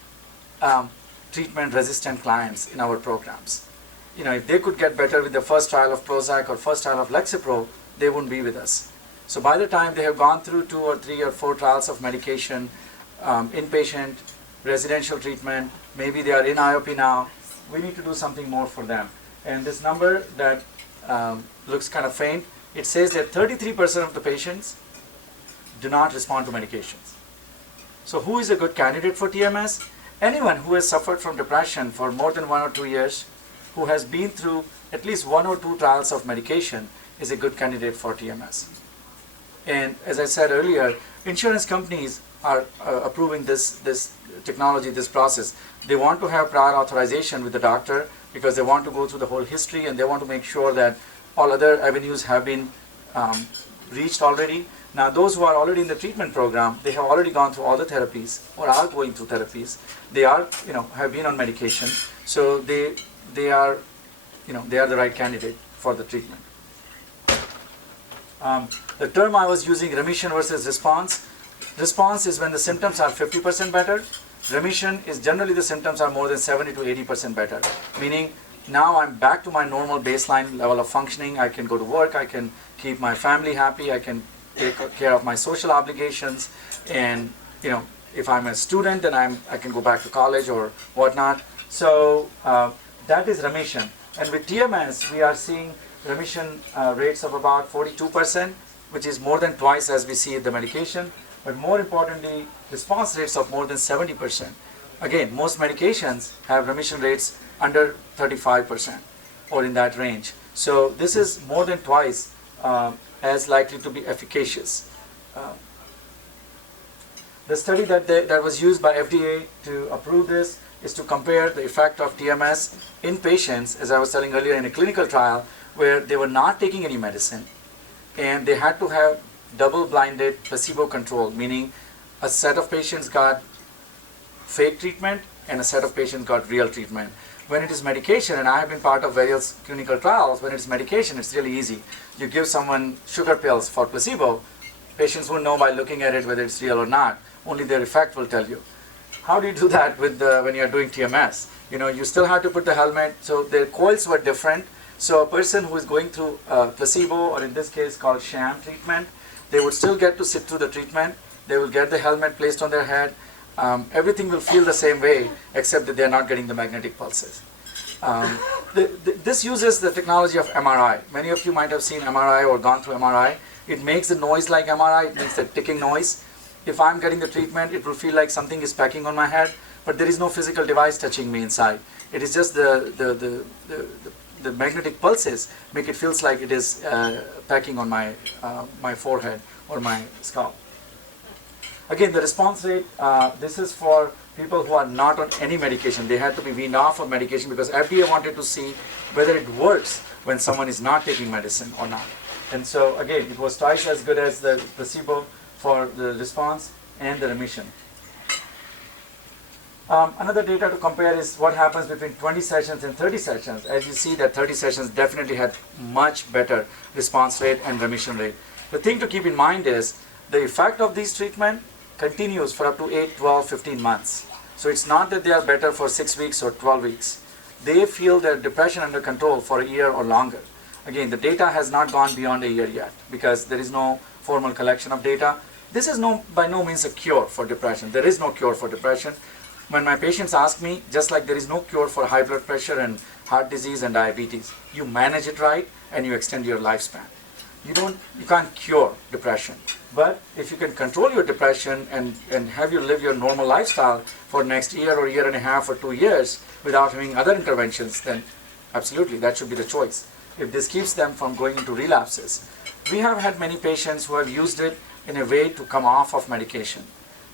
treatment-resistant clients in our programs. If they could get better with the first trial of Prozac or first trial of Lexapro, they wouldn't be with us. So by the time they have gone through 2 or 3 or 4 trials of medication, inpatient, residential treatment, maybe they are in IOP now, we need to do something more for them. And this number that looks kind of faint, it says that 33% of the patients do not respond to medications. So who is a good candidate for TMS? Anyone who has suffered from depression for more than 1 or 2 years, who has been through at least 1 or 2 trials of medication is a good candidate for TMS. And as I said earlier, insurance companies are approving this technology, this process. They want to have prior authorization with the doctor because they want to go through the whole history and they want to make sure that all other avenues have been reached already. Now those who are already in the treatment program, they have already gone through all the therapies or are going through therapies. They are, have been on medication, so they are the right candidate for the treatment. The term I was using, remission versus response. Response is when the symptoms are 50% better. Remission is generally the symptoms are more than 70 to 80% better, meaning now I'm back to my normal baseline level of functioning. I can go to work, I can keep my family happy, I can take care of my social obligations, and if I'm a student, then I can go back to college or whatnot. So that is remission. And with TMS, we are seeing remission rates of about 42%, which is more than twice as we see the medication. But more importantly, response rates of more than 70%. Again, most medications have remission rates under 35% or in that range. So this is more than twice as likely to be efficacious. The study that was used by FDA to approve this is to compare the effect of TMS in patients, as I was telling earlier, in a clinical trial where they were not taking any medicine and they had to have double-blinded placebo control, meaning a set of patients got fake treatment and a set of patients got real treatment. When it is medication, and I have been part of various clinical trials, when it's medication, it's really easy. You give someone sugar pills for placebo, patients will know by looking at it whether it's real or not. Only their effect will tell you. How do you do that with when you're doing TMS? You still have to put the helmet, so their coils were different. So a person who is going through placebo, or in this case called sham treatment, they would still get to sit through the treatment. They will get the helmet placed on their head. Everything will feel the same way, except that they are not getting the magnetic pulses. This uses the technology of MRI. Many of you might have seen MRI or gone through MRI. It makes the noise like MRI. It makes that ticking noise. If I'm getting the treatment, it will feel like something is pecking on my head, but there is no physical device touching me inside. It is just the magnetic pulses make it feels like it is pecking on my my forehead or my scalp. Again, the response rate, this is for people who are not on any medication. They had to be weaned off of medication because FDA wanted to see whether it works when someone is not taking medicine or not. And so again, it was twice as good as the placebo for the response and the remission. Another data to compare is what happens between 20 sessions and 30 sessions. As you see, that 30 sessions definitely had much better response rate and remission rate. The thing to keep in mind is the effect of these treatment continues for up to 8, 12, 15 months. So it's not that they are better for 6 weeks or 12 weeks. They feel their depression under control for a year or longer. Again, the data has not gone beyond a year yet because there is no formal collection of data. This is by no means a cure for depression. There is no cure for depression. When my patients ask me, just like there is no cure for high blood pressure and heart disease and diabetes, you manage it right and you extend your lifespan. You can't cure depression. But if you can control your depression and have you live your normal lifestyle for next year or year and a half or 2 years without having other interventions, then absolutely, that should be the choice. If this keeps them from going into relapses. We have had many patients who have used it in a way to come off of medication,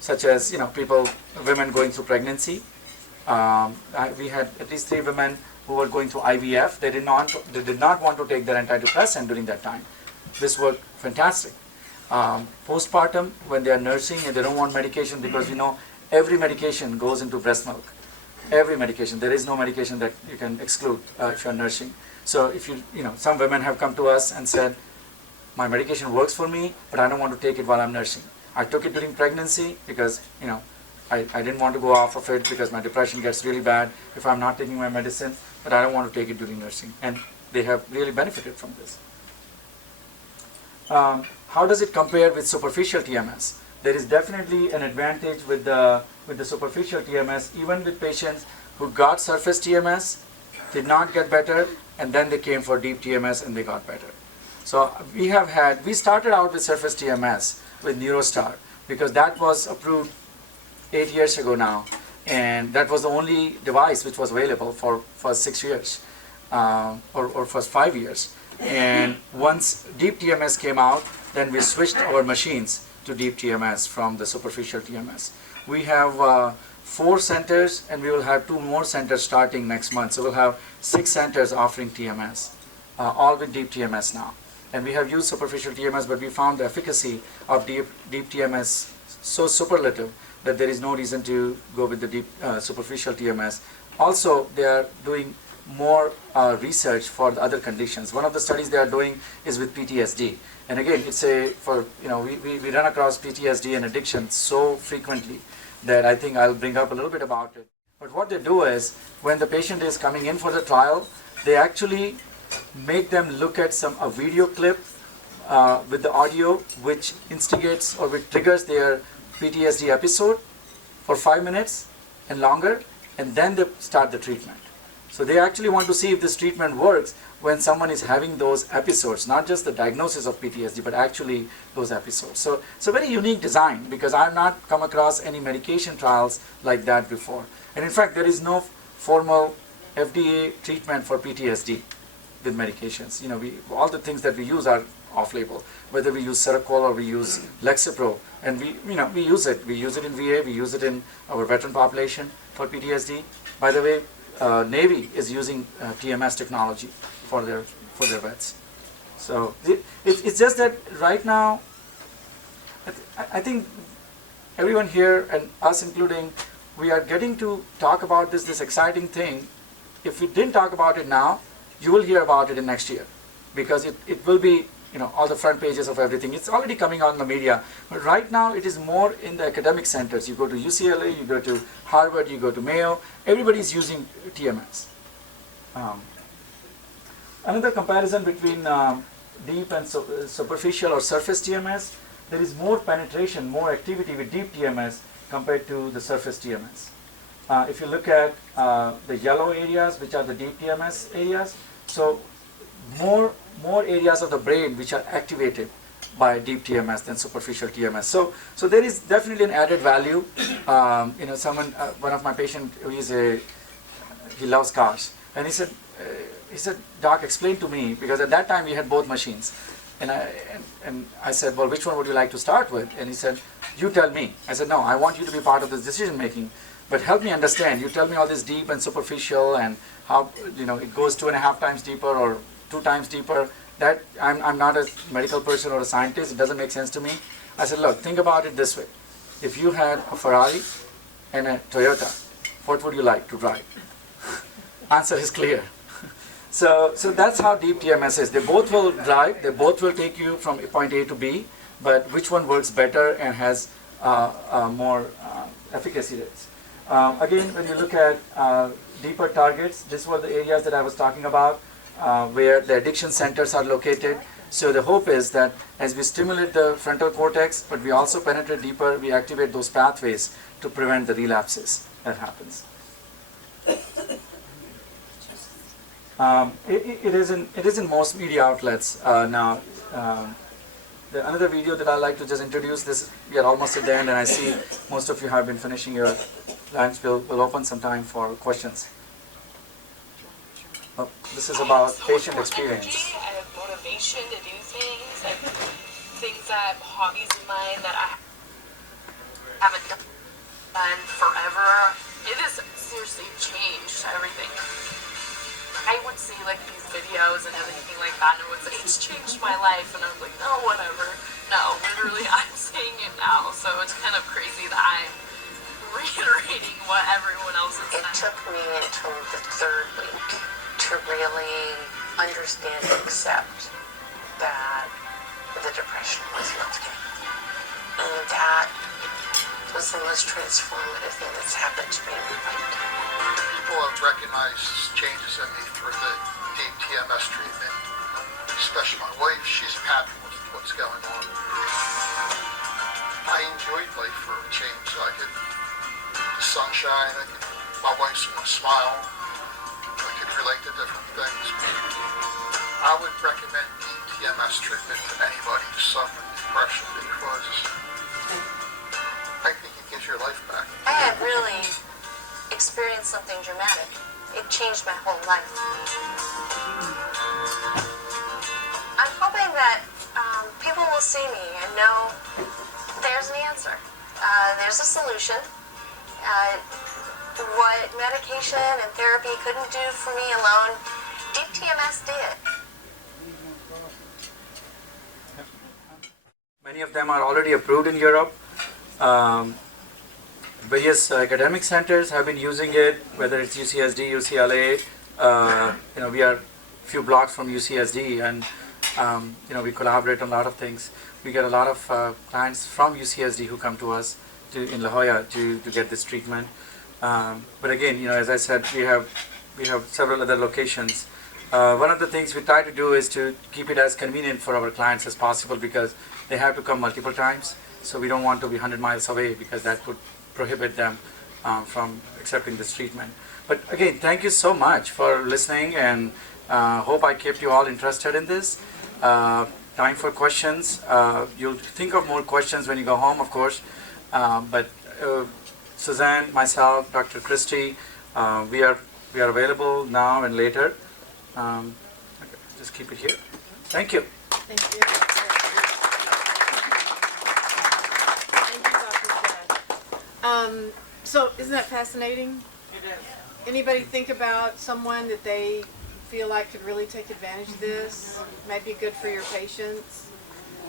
such as women going through pregnancy. We had at least 3 women who were going through IVF. They did not want to take their antidepressant during that time. This worked fantastic. Postpartum, when they are nursing and they don't want medication, because every medication goes into breast milk. Every medication. There is no medication that you can exclude if you're nursing. So if some women have come to us and said, my medication works for me, but I don't want to take it while I'm nursing. I took it during pregnancy because, I didn't want to go off of it because my depression gets really bad if I'm not taking my medicine, but I don't want to take it during nursing. And they have really benefited from this. How does it compare with superficial TMS? There is definitely an advantage with the superficial TMS, even with patients who got surface TMS, did not get better, and then they came for deep TMS and they got better. So we started out with surface TMS with NeuroStar because that was approved 8 years ago now, and that was the only device which was available for 6 years or for 5 years. And once deep TMS came out, then we switched our machines to deep TMS from the superficial TMS. We have 4 centers, and we will have 2 more centers starting next month. So we'll have 6 centers offering TMS, all with deep TMS now. And we have used superficial TMS, but we found the efficacy of deep TMS so superlative that there is no reason to go with the deep superficial TMS. Also, they are doing more research for the other conditions. One of the studies they are doing is with PTSD. And again, we run across PTSD and addiction so frequently that I think I'll bring up a little bit about it. But what they do is, when the patient is coming in for the trial, they actually make them look at a video clip with the audio, which instigates or which triggers their PTSD episode for 5 minutes and longer, and then they start the treatment. So they actually want to see if this treatment works when someone is having those episodes, not just the diagnosis of PTSD, but actually those episodes. So it's a very unique design because I have not come across any medication trials like that before. And in fact, there is no formal FDA treatment for PTSD with medications. All the things that we use are off-label, whether we use Seroquel or we use Lexapro, and we use it. We use it in VA, we use it in our veteran population for PTSD. By the way, Navy is using TMS technology for their vets. So it's just that right now, I think everyone here and us including, we are getting to talk about this exciting thing. If we didn't talk about it now, you will hear about it in next year because it will be all the front pages of everything. It's already coming out in the media, but right now it is more in the academic centers. You go to UCLA, you go to Harvard, you go to Mayo, everybody's using TMS. Another comparison between deep and superficial or surface TMS, there is more penetration, more activity with deep TMS compared to the surface TMS. If you look at the yellow areas, which are the deep TMS areas, so more areas of the brain which are activated by deep TMS than superficial TMS. So there is definitely an added value. One of my patients, he loves cars, and he said, Doc, explain to me, because at that time we had both machines. And I said, well, which one would you like to start with? And he said, you tell me. I said, no, I want you to be part of this decision making, but help me understand. You tell me all this deep and superficial and how it goes 2.5 times deeper or 2 times deeper. That I'm not a medical person or a scientist. It doesn't make sense to me. I said, look, think about it this way. If you had a Ferrari and a Toyota, what would you like to drive? Answer is clear. So that's how deep TMS is. They both will drive, they both will take you from point A to B, but which one works better and has more efficacy rates? Again, when you look at deeper targets, these were the areas that I was talking about, where the addiction centers are located. So the hope is that as we stimulate the frontal cortex, but we also penetrate deeper, we activate those pathways to prevent the relapses that happens. It is in most media outlets now. Another video that I like to just introduce this. We are almost at the end, and I see most of you have been finishing your lunch. We'll open some time for questions. This is about patient experience. I have motivation to do things, and things that hobbies of mine that I haven't done forever. It has seriously changed everything. I would see like these videos and everything like that, and it would say, it's changed my life, and I was like, no, whatever. No, literally, I'm saying it now, so it's kind of crazy that I'm reiterating what everyone else is saying. It took me until the 3rd week to really understand and accept that the depression was lifting. And that was the most transformative thing that's happened to me in my life. People have recognized changes in me through the deep TMS treatment, especially my wife. She's happy with what's going on. I enjoyed life for a change. The sunshine, my wife's smile, I could relate to different things. I would recommend deep TMS treatment to anybody suffering depression because I think it gives your life back. I had really experienced something dramatic. It changed my whole life. I'm hoping that people will see me and know there's an answer. There's a solution. What medication and therapy couldn't do for me alone, deep TMS did. Many of them are already approved in Europe. Various academic centers have been using it, whether it's UCSD, UCLA. We are a few blocks from UCSD, and we collaborate on a lot of things. We get a lot of clients from UCSD who come to us in La Jolla to get this treatment. But again, as I said, we have several other locations. One of the things we try to do is to keep it as convenient for our clients as possible, because they have to come multiple times. So we don't want to be 100 miles away, because that would prohibit them from accepting this treatment. But again, thank you so much for listening, and hope I kept you all interested in this. Time for questions. You'll think of more questions when you go home, of course. But Suzanne, myself, Dr. Christie, we are available now and later. Just keep it here. Thank you. Thank you. Thank you, Dr. Sheth. So isn't that fascinating? It is. Anybody think about someone that they feel like could really take advantage of this? Might be good for your patients.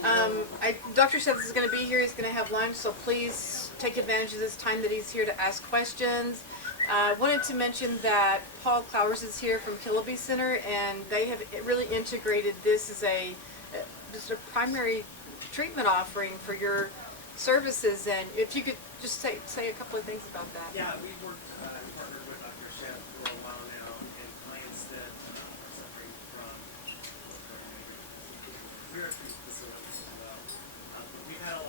Dr. Sheth is going to be here. He's going to have lunch, so please take advantage of this time that he's here to ask questions. I wanted to mention that Paul Clowers is here from Killaby Center, and they have really integrated this as just a primary treatment offering for your services. And if you could just say a couple of things about that. Yeah, we've partnered with Dr. Sheth for a while now, and clients that are suffering from we're a treatment facility as well. But we've had a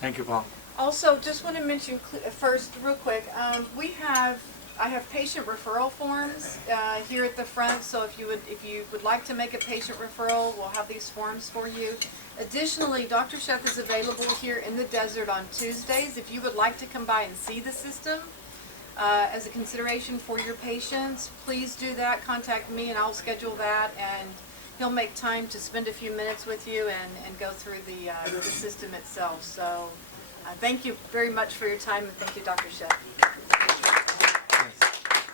Thank you, Paul. Also, just want to mention first, real quick, I have patient referral forms here at the front. So if you would like to make a patient referral, we'll have these forms for you. Additionally, Dr. Sheth is available here in the desert on Tuesdays. If you would like to come by and see the system as a consideration for your patients, please do that. Contact me and I'll schedule that, and he'll make time to spend a few minutes with you and go through the system itself. So thank you very much for your time, and thank you, Dr. Sheth.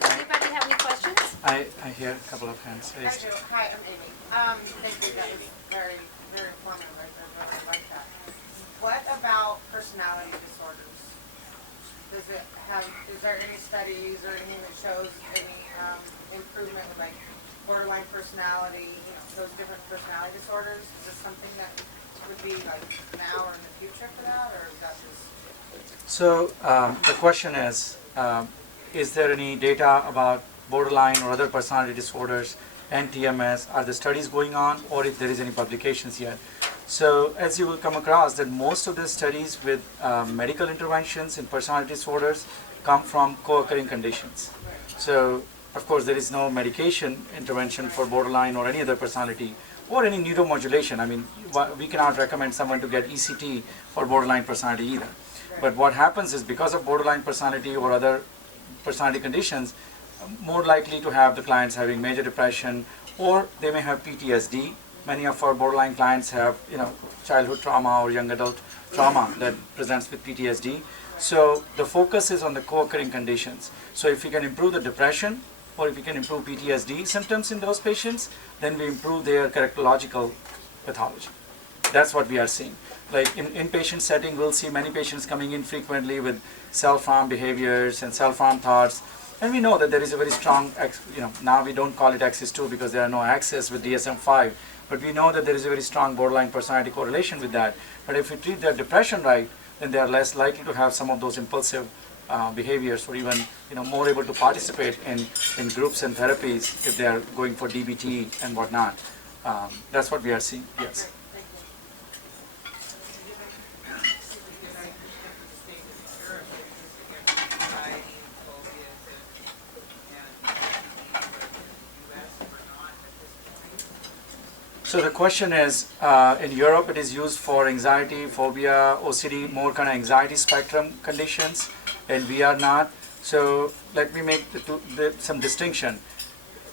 Anybody have any questions? I hear a couple of hands I raised. do. Hi, I'm Amy. Thank you. That was very, very informative. I really like that. What about personality disorders? Is there any studies or anything that shows any improvement with like borderline personality, those different personality disorders? Is this something that would be like now or in the future for that, or is that just? So the question is there any data about borderline or other personality disorders and TMS? Are the studies going on, or if there is any publications yet? So as you will come across, that most of the studies with medical interventions in personality disorders come from co-occurring conditions. So of course there is no medication intervention for borderline or any other personality or any neuromodulation. I mean, we cannot recommend someone to get ECT for borderline personality either. But what happens is, because of borderline personality or other personality conditions, more likely to have the clients having major depression, or they may have PTSD. Many of our borderline clients have, childhood trauma or young adult trauma that presents with PTSD. So the focus is on the co-occurring conditions. So if we can improve the depression, or if we can improve PTSD symptoms in those patients, then we improve their characterological pathology. That's what we are seeing. Like in inpatient setting, we'll see many patients coming in frequently with self-harm behaviors and self-harm thoughts. And we know that there is a very strong, now we don't call it axis 2 because there are no axes with DSM-5, but we know that there is a very strong borderline personality correlation with that. But if we treat their depression right, then they are less likely to have some of those impulsive behaviors, or even more able to participate in groups and therapies if they are going for DBT and whatnot. That's what we are seeing, yes. So the question is, in Europe it is used for anxiety, phobia, OCD, more kind of anxiety spectrum conditions, and we are not. So let me make some distinction.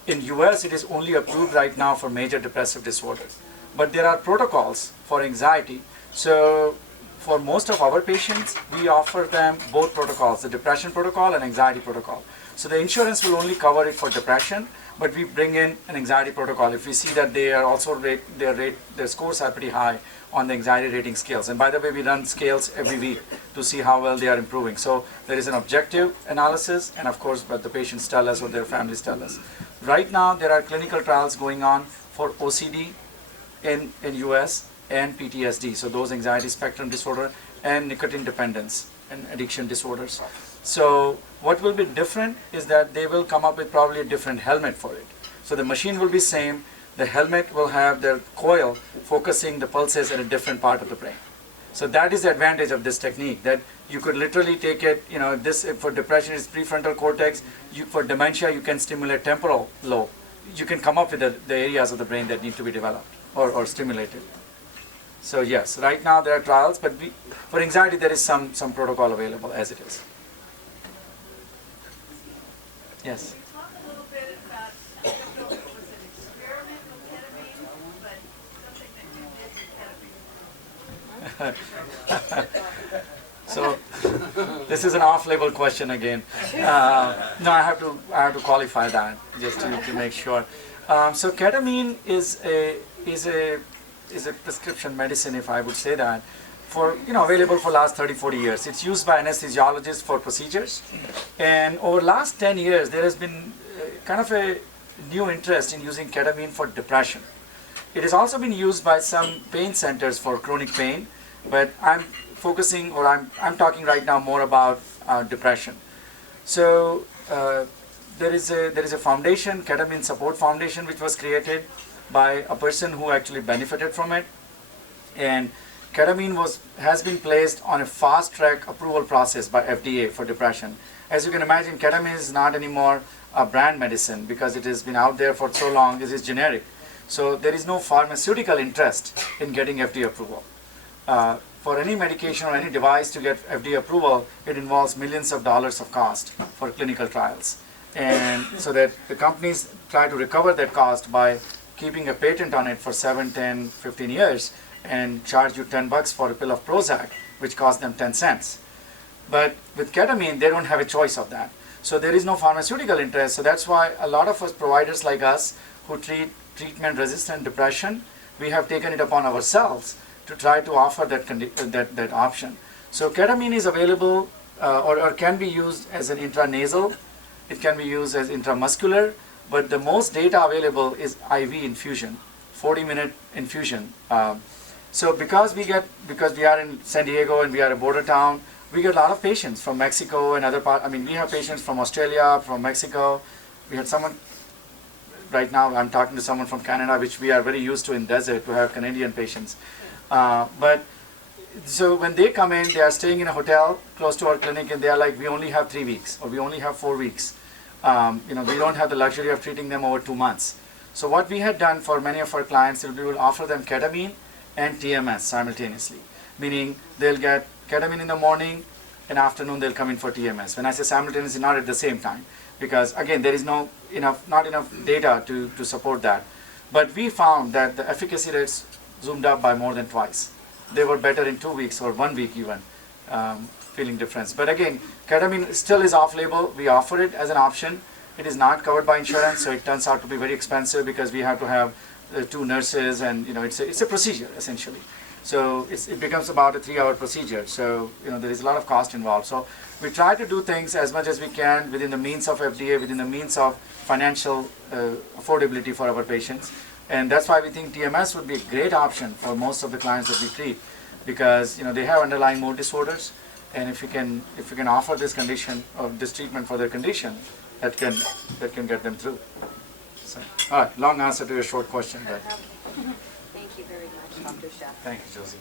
In US it is only approved right now for major depressive disorders, but there are protocols for anxiety. So for most of our patients, we offer them both protocols, the depression protocol and anxiety protocol. So the insurance will only cover it for depression, but we bring in an anxiety protocol if we see that they are also their scores are pretty high on the anxiety rating scales. And by the way, we run scales every week to see how well they are improving. So there is an objective analysis, and of course what the patients tell us or their families tell us. Right now there are clinical trials going on for OCD in US and PTSD, so those anxiety spectrum disorder and nicotine dependence and addiction disorders. So what will be different is that they will come up with probably a different helmet for it. So the machine will be same, the helmet will have their coil focusing the pulses at a different part of the brain. So that is the advantage of this technique, that you could literally take it, if for depression is prefrontal cortex, for dementia you can stimulate temporal lobe. You can come up with the areas of the brain that need to be developed or stimulated. So yes, right now there are trials, but for anxiety there is some protocol available as it is. Yes. Can you talk a little bit about, I don't know if it was an experiment with ketamine, but something that you did with ketamine? So this is an off-label question again. No, I have to qualify that just to make sure. So ketamine is a prescription medicine, if I would say that, for available for last 30-40 years. It's used by anesthesiologists for procedures, and over last 10 years there has been kind of a new interest in using ketamine for depression. It has also been used by some pain centers for chronic pain, but I'm focusing, or I'm talking right now more about depression. So there is a foundation, Ketamine Support Foundation, which was created by a person who actually benefited from it, and ketamine has been placed on a fast track approval process by FDA for depression. As you can imagine, ketamine is not anymore a brand medicine because it has been out there for so long. It is generic. So there is no pharmaceutical interest in getting FDA approval. For any medication or any device to get FDA approval, it involves millions of dollars of cost for clinical trials. And so that the companies try to recover that cost by keeping a patent on it for 7, 10, 15 years and charge you $10 for a pill of Prozac, which costs them 10 cents. But with ketamine, they don't have a choice of that. So there is no pharmaceutical interest. So that's why a lot of us providers like us who treat treatment-resistant depression, we have taken it upon ourselves to try to offer that option. So ketamine is available or can be used as an intranasal. It can be used as intramuscular, but the most data available is IV infusion, 40-minute infusion. So because we are in San Diego and we are a border town, we get a lot of patients from Mexico and other parts. I mean, we have patients from Australia, from Mexico. We had someone, right now I'm talking to someone from Canada, which we are very used to in desert to have Canadian patients. But so when they come in, they are staying in a hotel close to our clinic and they are like, we only have 3 weeks or we only have 4 weeks. We don't have the luxury of treating them over 2 months. So what we had done for many of our clients is we will offer them ketamine and TMS simultaneously, meaning they'll get ketamine in the morning and afternoon they'll come in for TMS. When I say simultaneously, not at the same time, because again, there is not enough data to support that. But we found that the efficacy rates zoomed up by more than twice. They were better in 2 weeks or 1 week even, feeling difference. But again, ketamine still is off-label. We offer it as an option. It is not covered by insurance, so it turns out to be very expensive because we have to have 2 nurses, and it's a procedure essentially. So it becomes about a 3-hour procedure. So there is a lot of cost involved. So we try to do things as much as we can within the means of FDA, within the means of financial affordability for our patients. And that's why we think TMS would be a great option for most of the clients that we treat, because they have underlying mood disorders, and if we can offer this condition or this treatment for their condition, that can get them through. So, all right, long answer to your short question, but Thank you very much, Dr. Sheth. thank you, Josie.